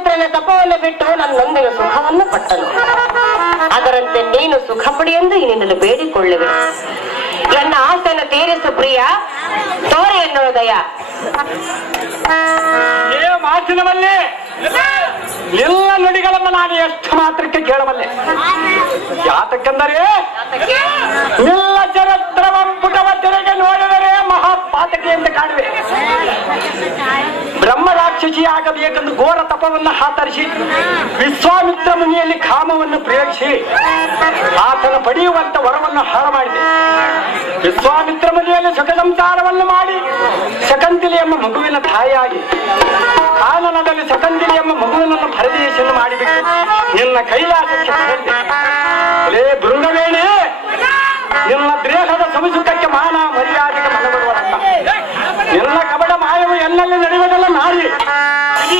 ವಿಶ್ವಾಮಿತ್ರನ ತಪವನ್ನು ಬಿಟ್ಟು ನನ್ನೊಂದಿಗೆ ಸುಖವನ್ನು ಪಟ್ಟನು. ಅದರಂತೆ ನೀನು ಸುಖ ಪಡೆಯೆಂದು ನಿನ್ನನ್ನು ಬೇಡಿಕೊಳ್ಳುವೆ. ನನ್ನ ಆಸೆಯನ್ನು ತೀರಿಸು ಪ್ರಿಯ, ತೋರೆ ಎನ್ನುವುದಯ. ಮಾತಿನವಲ್ಲೇ ಎಲ್ಲ ನುಡಿಗಳನ್ನು ನಾನು ಎಷ್ಟು ಮಾತ್ರಕ್ಕೆ ಕೇಳಬಲ್ಲೆ. ಯಾತಕ್ಕೆಂದರೆ ಎಲ್ಲ ಚರಿತ್ರವ ಪುಟವ ತೆರೆಗೆ ನೋಡಿದರೆ ಮಹಾಪಾತಕೆ ಎಂದು ಕಾಣುವೆ. ಬ್ರಹ್ಮ ರಾಕ್ಷಸಿ ಆಗಬೇಕೆಂದು ಘೋರ ತಪವನ್ನು ಆಚರಿಸಿ ವಿಶ್ವಾಮಿತ್ರ ಮುನಿಯಲ್ಲಿ ಕಾಮವನ್ನು ಪ್ರಯೋಗಿಸಿ ಆತನ ಪಡೆಯುವಂತ ವರವನ್ನು ಹಾಳು ಮಾಡಿದೆ. ವಿಶ್ವಾಮಿತ್ರ ಮುನಿಯಲ್ಲಿ ಸುಖ ಸಂಸಾರವನ್ನು ಮಾಡಿ ಶಕುಂತಲೆ ಎಂಬ ಮಗುವಿನ ತಾಯಿಯಾಗಿ ಕಾನನದಲ್ಲಿ ಶಕುಂತಲೆ ಎಂಬ ಮಗುವಿನನ್ನು ಪರದೇಶವನ್ನು ಮಾಡಿಬಿಟ್ಟು ನಿನ್ನ ಕೈಲಾಸಕ್ಕೆ ತಂದೆ ಬೃಂದವೇಣಿ, ನಿನ್ನ ದೇಹದ ಸಮಸುಖಕ್ಕೆ ಮಾನ ಮರ್ಯಾದೆಗೆ ಮನಬರುವುದಲ್ಲ. ನಿನ್ನ ಕಬಡ ಮಾಯವು ಎಲ್ಲೆಲ್ಲಿ ನಡೆಯುವುದಲ್ಲ ನಾರಿ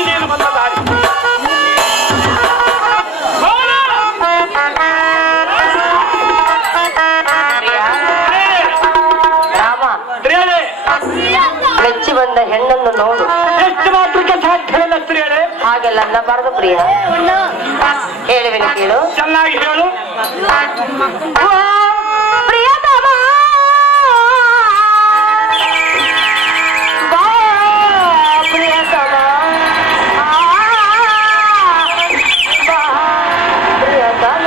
ನೀನು ಬಂದ ದಾರಿ. ಮೆಚ್ಚಿ ಬಂದ ಹೆಣ್ಣನ್ನು ನೋಡು. ಎಷ್ಟು ಮಾತ್ರಕ್ಕೆ ಸಾಧ್ಯವಿಲ್ಲ ಸ್ತ್ರೀಯರೇ. ಹಾಗೆಲ್ಲ ಅನ್ನಬಾರದು ಪ್ರಿಯ. ಹೇಳುವೆನು ಕೇಳು. ಚೆನ್ನಾಗಿ ಹೇಳು. ಪ್ರಿಯತಮ ಪ್ರಿಯತಮ ಪ್ರಿಯತಮ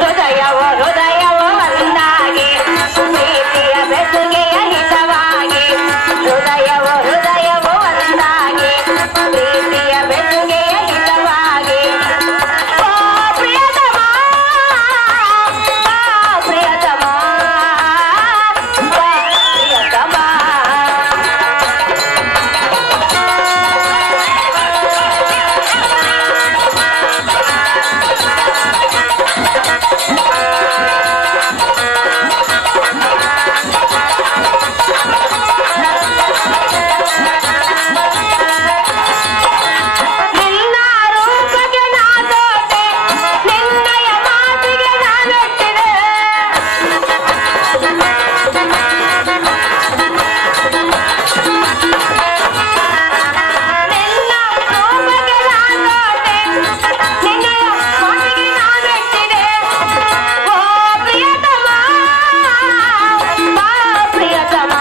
ಹೃದಯವೋ ಹೃದಯವೋ ಒಂದಾಗಿ ಪ್ರೀತಿಯ ಬೆಸುಗೆಯ ಹಿತವಾಗಿ. ಹೃದಯವೋ ಹೃದಯವೋ ಒಂದಾಗಿ ಪ್ರೀತಿಯ ಬೆಸುಗೆಯ ಹಿತವಾಗಿ. ಪ್ರಿಯತಮ ಪ್ರಿಯತಮ ಪ್ರಿಯತಮ. ನಿನ್ನ ರೂಪಕ್ಕೆ ನಾ ಸೋತೆ, ನಿನ್ನಯ ಮಾತಿಗೆ ನಾ ಮೆಟ್ಟಿದೆ. ನಿನ್ನ ರೂಪಕ್ಕೆ ನಾ ಸೋತೆ, ನಿನ್ನಯ ಮಾತಿಗೆ ನಾ ಮೆಟ್ಟಿದೆ. ಓ ಪ್ರಿಯತಮ ಪ್ರಿಯತಮ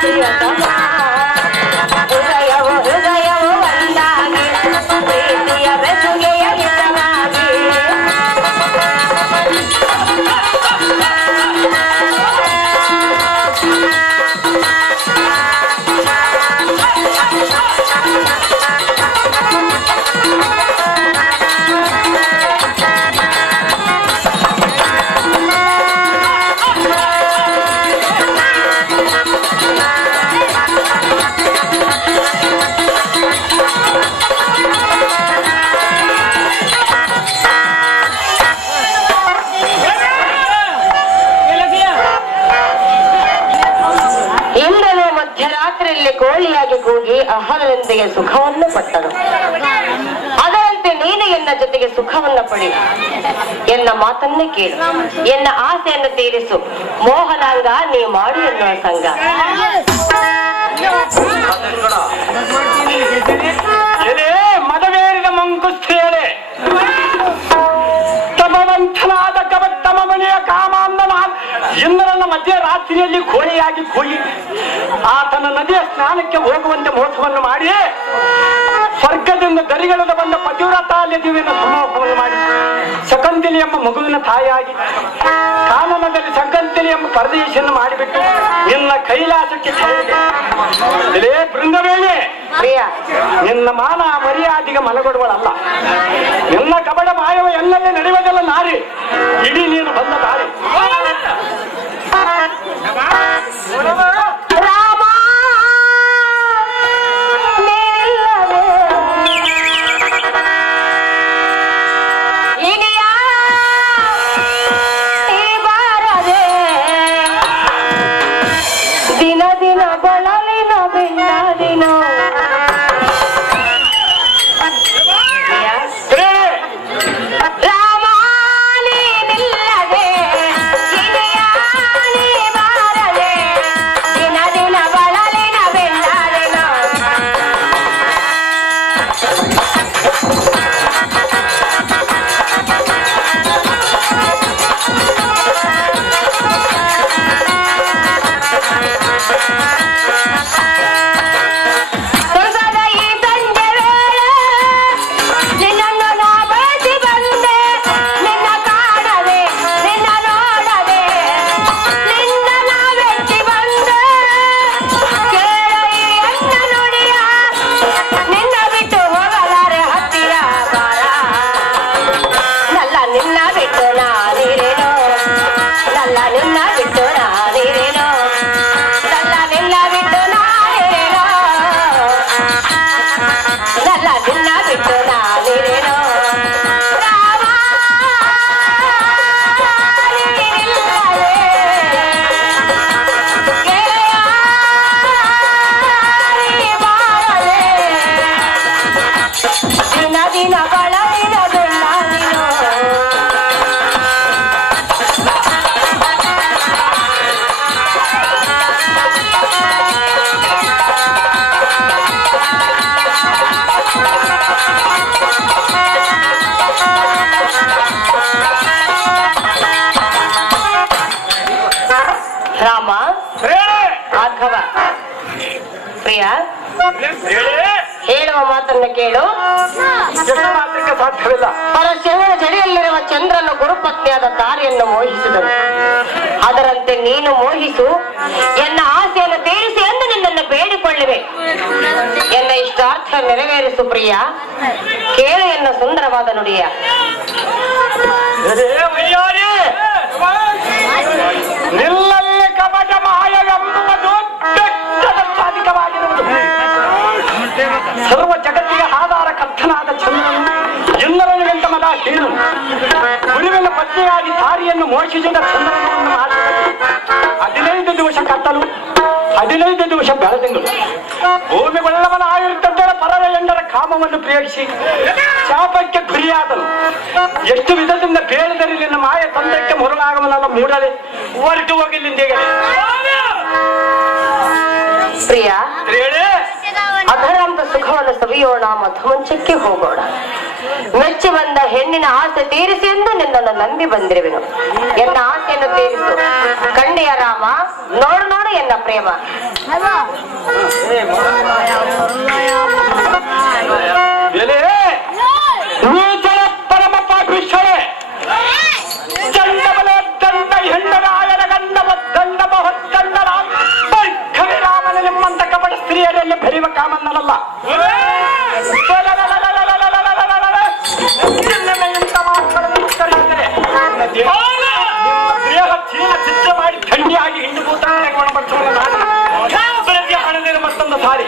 ಪ್ರಿಯತಮ. ಹೃದಯವೋ ಹೃದಯವೋ ಒಂದಾಗಿ ಪ್ರೀತಿಯ ಬೆಸುಗೆಯ ಹಿತವಾಗಿ. ಇಂದ್ರನು ಮಧ್ಯರಾತ್ರಿಯಲ್ಲಿ ಕೋಳಿಯಾಗಿ ಕೂಗಿ ಅಹಲ್ಯಂತೆಗೆ ಸುಖವನ್ನು ಪಟ್ಟನು. ಅದರಂತೆ ನೀನು ಎನ್ನ ಜೊತೆಗೆ ಸುಖವನ್ನು ಪಡಿ. ಎನ್ನ ಮಾತನ್ನೇ ಕೇಳು, ಎನ್ನ ಆಸೆಯನ್ನು ತೀರಿಸು. ಮೋಹನಾಂಗ ನೀ ಮಾಡಿ ಎನ್ನುವ ಸಂಘ. ಮದವೇರಿದ ಮಂಕುಸ್ಥೇಳೆ ತಮವಂಥನಾದ ಕವತ್ತಮ ಮನೆಯ ಕಾಮಾಂಧನ ಇಂದ್ರನ ಮಧ್ಯರಾತ್ರಿಯಲ್ಲಿ ಕೋಳಿಯಾಗಿ ಕೂಗಿ ಆತನ ನದಿಯ ಸ್ನಾನಕ್ಕೆ ಹೋಗುವಂತೆ ಮೋಸವನ್ನು ಮಾಡಿ ಸ್ವರ್ಗದಿಂದ ದರಿಗಳದ ಬಂದ ಪತಿವ್ರತಾಲ್ಯದಿವಿನ ಸಮೂಹವನ್ನು ಮಾಡಿ ಶಕುಂತಲೆ ಎಂಬ ಮಗುವಿನ ತಾಯಿಯಾಗಿ ಕಾನನದಲ್ಲಿ ಶಕುಂತಲೆ ಎಂಬ ಪರದೇಶವನ್ನು ಮಾಡಿಬಿಟ್ಟು ನಿನ್ನ ಕೈಲಾಸಕ್ಕೆ ಸೇರಿದೆ. ಬೃಂದವೇಣಿ, ನಿನ್ನ ಮಾನ ಮರ್ಯಾದೆಗೆ ಮನಗೊಡುವಳಲ್ಲ. ನಿನ್ನ ಕಬಡ ಮಾಯವ ಎಲ್ಲೆಲ್ಲಿ ನಡೆಯುವುದಲ್ಲ ನಾರಿ ಇಡೀ ನೀನು ಬಂದ ದಾರಿ. ರಾಮ ದಿನ ದಿನ ಬಳಲಿನ ಬೆಂಡಾದಿನ ದಿನ ದಿನ ಬಳಲಿನ ಪ್ರಿಯ, ಹೇಳುವ ಮಾತನ್ನ ಕೇಳು. ಮಾತ್ರಕ್ಕೆ ಸಾಧ್ಯವಿಲ್ಲ. ಪರಶಿವನ ಜಡಿಯಲ್ಲಿರುವ ಚಂದ್ರನ ಗುರುಪತ್ನಿಯಾದ ತಾರಿಯನ್ನು ಮೋಹಿಸಿದನು. ಅದರಂತೆ ನೀನು ಮೋಹಿಸು, ಎನ್ನ ಆಸೆಯನ್ನು ತೀರಿಸಿ ಎಂದು ನಿನ್ನನ್ನು ಬೇಡಿಕೊಳ್ಳುವೆ. ಎನ್ನ ಇಷ್ಟಾರ್ಥ ನೆರವೇರಿಸು ಪ್ರಿಯ. ಕೇಳು ಎನ್ನ ಸುಂದರವಾದ ನುಡಿಯ. ನಿಲ್ಲಲ್ಲಿ ಕಪಟ ಮಾಯವೆಂಬುವುದು ಸಾಧಿಕವಾಗಿರುವುದು. ಸರ್ವ ಜಗತ್ತಿಗೆ ಆಧಾರ ಕರ್ತನಾದ ಚಂದ್ರನು ಎಲ್ಲರನ್ನಿಗಿಂತ ಮದ ಹೀನು. ಗುರುವಿನ ಪತ್ನಿಯಾಗಿ ತಾರಿಯನ್ನು ಮೋಷಿಸಿದ ಚಂದ್ರನನ್ನು ಆಟದಲ್ಲಿ 15 ದಿವಸ ಕತ್ತಲು, 15 ದಿವಸ ಬೆಳದಿಂಗಳು. ಭೂಮಿ ಒಳ್ಳವನ ಆಗಿರುತ್ತಂದರೆ ಪರವ ಎಂದರ ಕಾಮವನ್ನು ಪ್ರೇರಿಸಿ ಶಾಪಕ್ಕೆ ಗುರಿಯಾದನು. ಎಷ್ಟು ವಿಧದಿಂದ ಬೇಳಿದರೆ ನಿನ್ನ ಮಾಯ ತಂತ್ರಕ್ಕೆ ಮರುಳಾಗಮನಲ್ಲ ಮೂಡಲೆ ಹೊರಟು ಹೋಗಿಲ್ಲಿಂದೇಗೆ. ಪ್ರಿಯ, ಅದರಂತ ಸುಖವನ್ನು ಸವಿಯೋಣ, ಮಧುಮಂಚಕ್ಕೆ ಹೋಗೋಣ. ಮೆಚ್ಚಿ ಬಂದ ಹೆಣ್ಣಿನ ಆಸೆ ತೀರಿಸಿ ಎಂದು ನಿನ್ನನ್ನು ನಂಬಿ ಬಂದಿರುವೆನು. ಎನ್ನ ಆಸೆಯನ್ನು ತೀರಿಸು. ಕಂಡೆಯ ರಾಮ, ನೋಡು ನೋಡು ಎನ್ನ ಪ್ರೇಮ. ಪರಮ ಪಾಪಿಷ್ಠಳೆ ಚಂಡಬಲ ದಂಡ ಹೆಣ್ಣರ ಆಯನ ಗಂಡವ ದಂಡವ ಹೊತ್ತಂಡರ ಕವಿ ರಾಮನ ನಿಮ್ಮಂತ ಕಪಟ ಸ್ತ್ರೀಯರಲ್ಲಿ ಬರಿವ ಕಾಮನ್ನಲ್ಲ. ದೇಹ ಚೀಲ ಚಿತ್ರ ಮಾಡಿ ಥಂಡಿಯಾಗಿ ಹಿಂಡು ಕೂತ ಹಣದಿನ ಮತ್ತೊಂದು ಸಾರಿ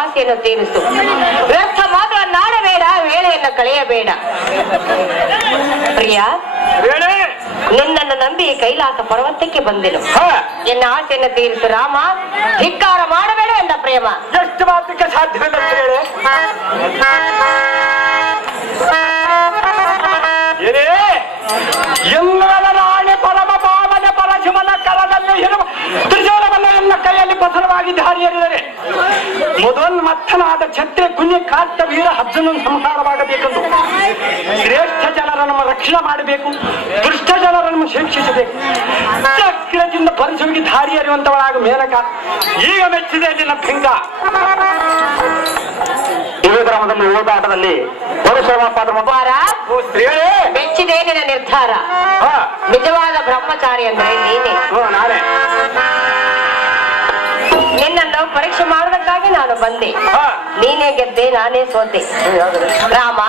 ಆಸೆಯನ್ನು ತೀರಿಸು. ವ್ಯರ್ಥ ಮಾತ್ರ ನಾಡಬೇಡ, ವೇಳೆಯನ್ನು ಕಳೆಯಬೇಡ. ಪ್ರಿಯ, ನಿನ್ನನ್ನು ನಂಬಿ ಕೈಲಾಸ ಪರ್ವತಕ್ಕೆ ಬಂದೆನು. ಎನ್ನ ಆಸೆಯನ್ನು ತೀರಿಸು ರಾಮ, ಧಿಕ್ಕಾರ ಮಾಡಬೇಡ ಎನ್ನ ಪ್ರೇಮ. ಎಷ್ಟು ಮಾತ್ರಕ್ಕೆ ಸಾಧ್ಯವಿಲ್ಲ ಎಲ್ಲರ ರಾಣಿ ಪರಮ ಪಾವನ ಪರಶುಮನ ಕರದಲ್ಲಿ ಇರುವ ತ್ರಿಶೂಲವನ್ನು ಎನ್ನ ಕೈಯಲ್ಲಿ ಪಸರವಾಗಿ ದಾರಿ ಎರಿದರೆ ಮೊದಲಮತ್ತನಾದ ಛತ್ರೆ ಕುಂಜ ಕಾತ್ತ ವೀರ ಅರ್ಜುನನ ಸಂಹಾರವಾಗಬೇಕೆಂದು ಶ್ರೇಷ್ಠ ಜನರನ್ನು ರಕ್ಷಣೆ ಮಾಡಬೇಕು, ದುಷ್ಟ ಜನರನ್ನು ಶಿಕ್ಷಿಸಬೇಕು. ಚಕ್ರದಿಂದ ಪರಿಸುವಿಗೆ ದಾರಿ ಅರಿಯುವಂತವಳಾಗ ಮೇನಕ ಈಗ ಮೆಚ್ಚಿದೆ ನಿನ್ನ ಪಿಂಗ. ಇದೇ ಗ್ರಾಮದಲ್ಲಿ ಓದಾಟದಲ್ಲಿ ಮೆಚ್ಚಿದೆ ನಿನ್ನ ನಿರ್ಧಾರ. ನಿಜವಾದ ಬ್ರಹ್ಮಚಾರಿ ಅಂದ್ರೆ ನೀನೆ. ನಾನೇ ನಿನ್ನನ್ನು ಪರೀಕ್ಷೆ ಮಾಡೋದಕ್ಕಾಗಿ ನಾನು ಬಂದೆ. ನೀನೇ ಗೆದ್ದೆ, ನಾನೇ ಸೋತೆ. ರಾಮ,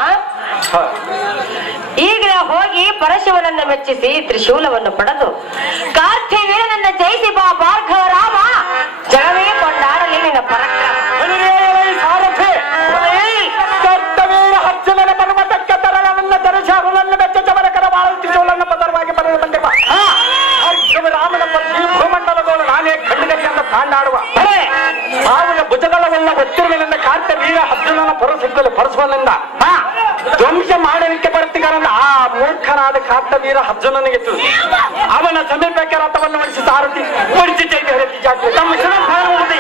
ಈಗ ಹೋಗಿ ಪರಶಿವನನ್ನು ಮೆಚ್ಚಿಸಿ ತ್ರಿಶೂಲವನ್ನು ಪಡೆದು ಕಾರ್ತಿವೀರನನ್ನ ಜಯಿಸಿ ಬಾ ಭಾರ್ಗವ ರಾಮ. ಜಗವೇ ಕೊಂಡಾಡಲಿ ನಿನ್ನ ಪರಾಕ್ರಮ. ಕರ್ತವೀರ ಅರ್ಜುನನ ಪರ್ವತಕ್ಕೆ ತರಗನನ್ನ ದರ್ಶನವನ್ನು ಬೆಚ್ಚವರ ಕರವಾಳ ತ್ರಿಶೂಲನ್ನು ಪದರವಾಗಿ ಪಡೆದು ಬಂದಿರುವ ರಾಮನ ಪತ್ನಿ ಭೂಮಂಡಲದೋಳು ನಾನೇ ಕಣ್ಣಿಗೆಂದು ಕಾಂಡಾಡುವ ಸಾವಿನ ಭುಜಗಳವೆಲ್ಲ ಒತ್ತಿರುವಿನಿಂದ ಕಾರ್ತಿವೀರ ಅರ್ಜುನನ ಪರಸುವನಿಂದ ಧ್ವಂಸ ಮಾಡಲಿಕ್ಕೆ ಬರ್ತಿಗಾರನ್ನ ಆ ಮೂರ್ಖನಾದ ಕಾರ್ತಿವೀರ ಅರ್ಜುನನಿಗೆ ಅವನ ಸಮೀಪಕ್ಕೆ ರಥವನ್ನು ಓಡಿಸಿ ಸಾರಥಿ ಓಡಿಸಿ ಜೈಗೆ ಹರತಿ ಜಾತ್ರೆ ತಮ್ಮ ಶಿವಭಾರತಿ.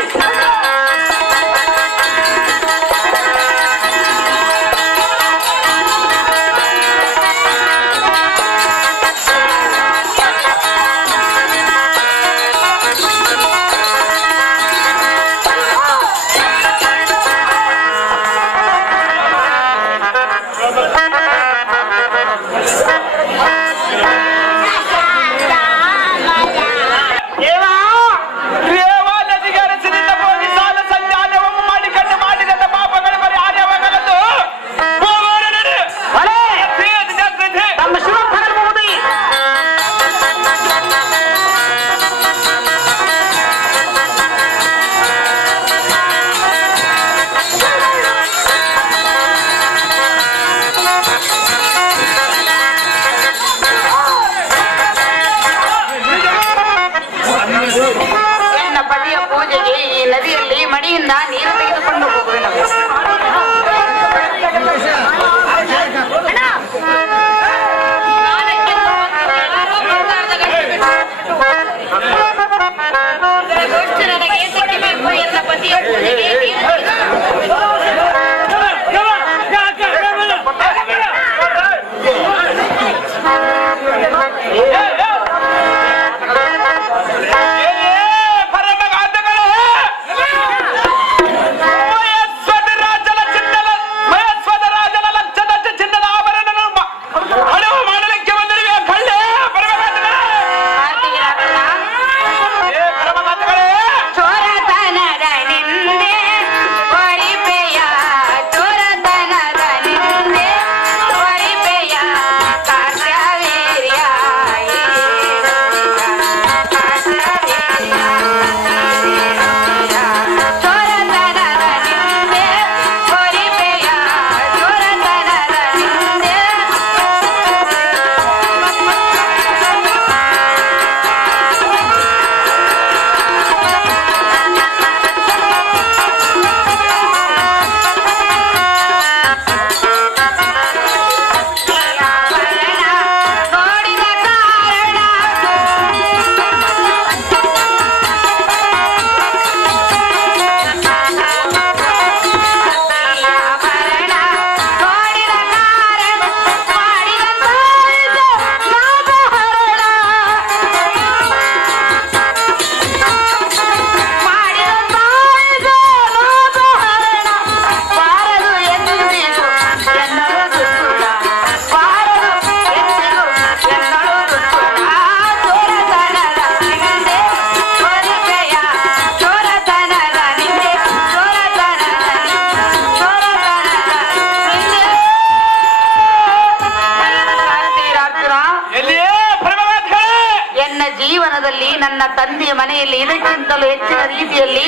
ನನ್ನ ತಂದೆಯ ಮನೆಯಲ್ಲಿ ಇದಕ್ಕಿಂತಲೂ ಹೆಚ್ಚಿನ ರೀತಿಯಲ್ಲಿ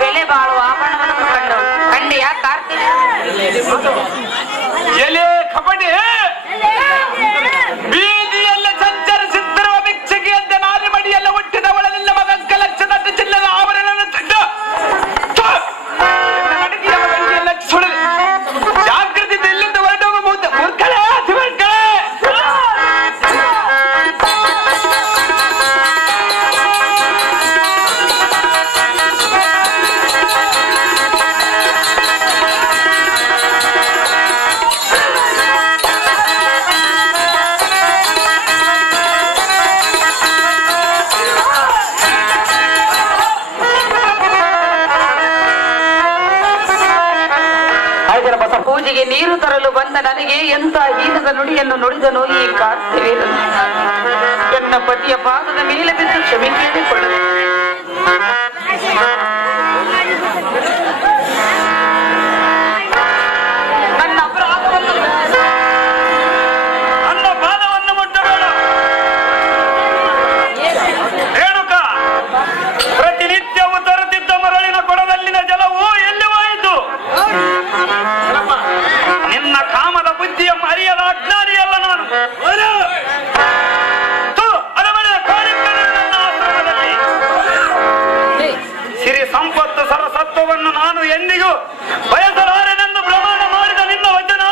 ಬೆಲೆ ಬಾಳುವ ಆಭರಣಗಳನ್ನು ಕಂಡೆಯ ಕಾರ್ತಿಕ ಬೀದಿಯಲ್ಲ ಸಂಚರಿಸುತ್ತಿರುವ ಭಿಕ್ಷೆಗೆಯಂತೆ ನಾರಿ ಮಡಿಯಲ್ಲ ಹುಟ್ಟಿದವಳಲ್ಲ ಮಗಂಕ ಲಕ್ಷದ ಚಿಲ್ಲದ ಆಭರಣವನ್ನು ತಂದು ಜಾಗೃತಿ ಇಲ್ಲಿಂದ ಹೊರಡುವ ಮೂರ್ಖಳೇ ಹೇಳಿದ್ದೇನೆ ಬಸವ. ಪೂಜೆಗೆ ನೀರು ತರಲು ಬಂದ ನನಗೆ ಎಂತ ಹೀನದ ನುಡಿಯನ್ನು ನುಡಿದನು ಈ ಕಾರ್ತಿವೀರನು. ಎನ್ನ ಪತಿಯ ಪಾದದ ಮೇಲೆ ಬಿದ್ದು ಕ್ಷಮೆ ಕೇಳಿಕೊಳ್ಳಲು ನನ್ನ ಅಪರಾಧವನ್ನು ನನ್ನ ಪಾದವನ್ನು ಮುಟ್ಟಬೇಡ ರೇಣುಕ. ಪ್ರತಿನಿತ್ಯವೂ ತರುತ್ತಿದ್ದ ಮರಳಿನ ಕೊಡದಲ್ಲಿನ ಜಲವು ಎಲ್ಲಿ ಹೋಯಿತು? ನಿನ್ನ ಕಾಮದ ಬುದ್ಧಿಯ ಮರಿಯದ ಅಜ್ಞಾನಿಯಲ್ಲ ನಾನು. ಸಿರಿ ಸಂಪತ್ತು ಸರಸತ್ವವನ್ನು ನಾನು ಎಂದಿಗೂ ಬಯಸಲಾರೆನೆಂದು ಪ್ರಮಾಣ ಮಾಡಿದ ನಿನ್ನ ವಚನ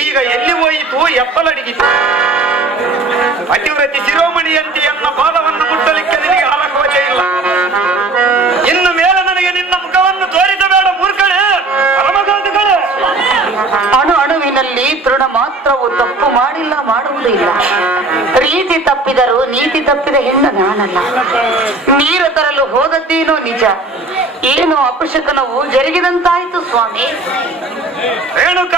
ಈಗ ಎಲ್ಲಿ ಹೋಯಿತು? ಎಪ್ಪಲಡಿಗಿತು. ಪತಿವ್ರತಿ ಶಿರೋಮಣಿಯಂತೆ ಎನ್ನ ಪಾದವನ್ನು ಮುಟ್ಟಲಿಕ್ಕೆ ನಿನಗೆ ಹಲಕವಚ ಇಲ್ಲ. ಇನ್ನು ಮೇಲೆ ನನಗೆ ನಿನ್ನ ಮುಖವನ್ನು ತೋರಿಸಬೇಡ ಮೂರ್ಖಳೆ, ಪರಮಘಾತುಗಳೇ. ಅಣು ಅಣುವಿನಲ್ಲಿ ತೃಣ ಮಾತ್ರವು ತಪ್ಪು ಮಾಡಿಲ್ಲ, ಮಾಡುವುದೂ ಇಲ್ಲ. ರೀತಿ ತಪ್ಪಿದರೂ ನೀತಿ ತಪ್ಪಿದ ಹೆಣ್ಣು ನಾನಲ್ಲ. ನೀರು ತರಲು ಹೋದದ್ದೇನೋ ನಿಜ, ಏನೋ ಅಪಶಕನವು ಜರುಗಿದಂತಾಯಿತು ಸ್ವಾಮಿ. ರೇಣುಕ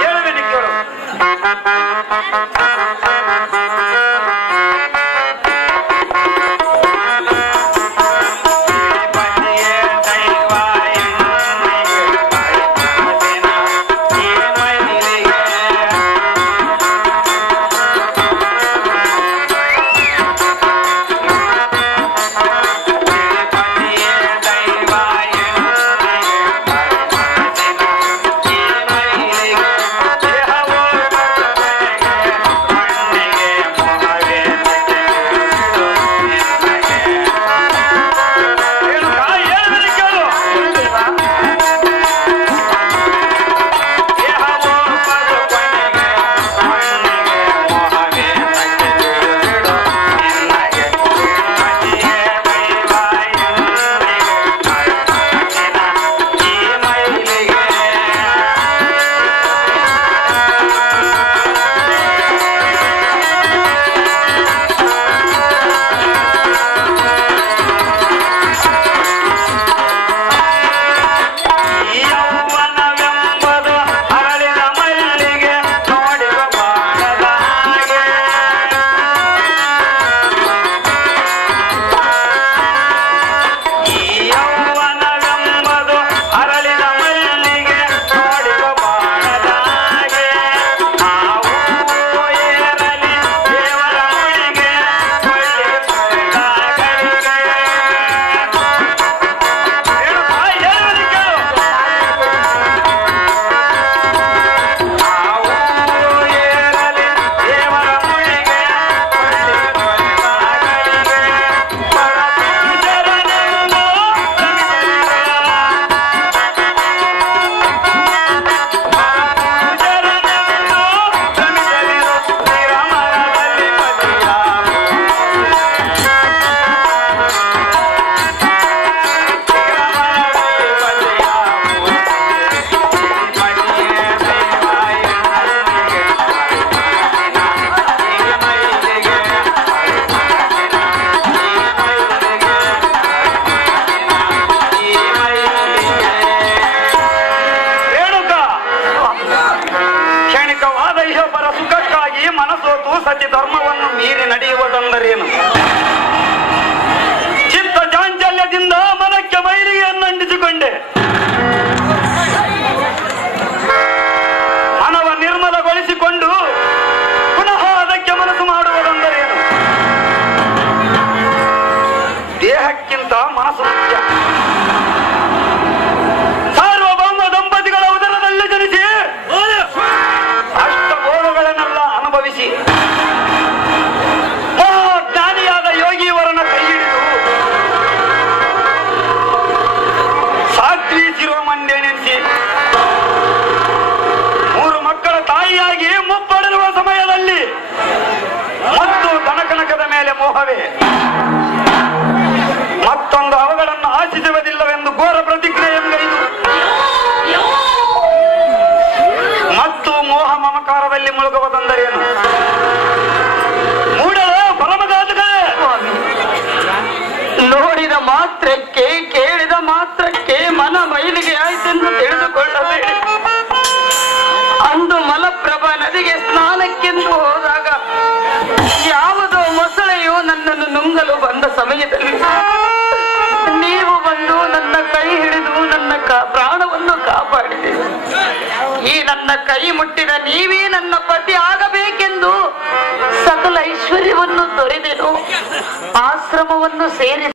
ಹೇಳುವೆ ನಿಕ್ಕಳು. ಮನಸೋತು ಸತ್ಯ ಧರ್ಮವನ್ನು ಮೀರಿ ನಡೆಯುವುದೆಂದರೇನು? ಚಿತ್ತ ಚಾಂಚಲ್ಯದಿಂದ ಮನಕ್ಕೆ ಮೈಲಿಗೆಯನ್ನು ಅಂಟಿಸಿಕೊಂಡೆ. ಮನವ ನಿರ್ಮಲಗೊಳಿಸಿಕೊಂಡು ಪುನಃ ಅದಕ್ಕೆ ಮನಸ್ಸು ಮಾಡುವುದೆಂದರೇನು? ದೇಹಕ್ಕಿಂತ ಮನಸ್ಸು ಮುಖ್ಯ. ಸಾರ್ವಭೌಮ ದಂಪತಿಗಳ ಉದರದಲ್ಲಿ ಜನಿಸಿ ಅಷ್ಟಬೋಧಗಳನ್ನೆಲ್ಲ ಅನುಭವಿಸಿ ಜ್ಞಾನಿಯಾದ ಯೋಗಿಯವರನ್ನ ಕೈ ಹಿಡಿದು ಸಾತ್ವಿ ಶಿರೋಮಂಡೇನೆನಿಸಿ 3 ಮಕ್ಕಳ ತಾಯಿಯಾಗಿ ಮುಪ್ಪಡಿರುವ ಸಮಯದಲ್ಲಿ ಮತ್ತು ದನಕನಕದ ಮೇಲೆ ಮೋಹವೇ, ಮತ್ತೊಂದು ಅವುಗಳನ್ನು ಆಶಿಸುವುದಿಲ್ಲವೆಂದು ಘೋರ ಪ್ರತಿಕ್ರಿಯೆಗೈದು ಮತ್ತು ಮೋಹ ಮಮಕಾರದಲ್ಲಿ ಮುಳುಗುವುದೆಂದರೇನು? ಮೂಡಲೇ ಪರಮಘಾತುಗಳೇ, ನೋಡಿದ ಮಾತ್ರಕ್ಕೆ ಕೇಳಿದ ಮಾತ್ರಕ್ಕೆ ಮನ ಮೈಲಿಗೆ ಆಯ್ತೆಂದು ತಿಳಿದು ನನ್ನ ಕೈ ಮುಟ್ಟಿದ ನೀವೇ ನನ್ನ ಪತಿ ಆಗಬೇಕೆಂದು ಸಕಲ ಐಶ್ವರ್ಯವನ್ನು ತೊರೆದೆನು, ಆಶ್ರಮವನ್ನು ಸೇರಿ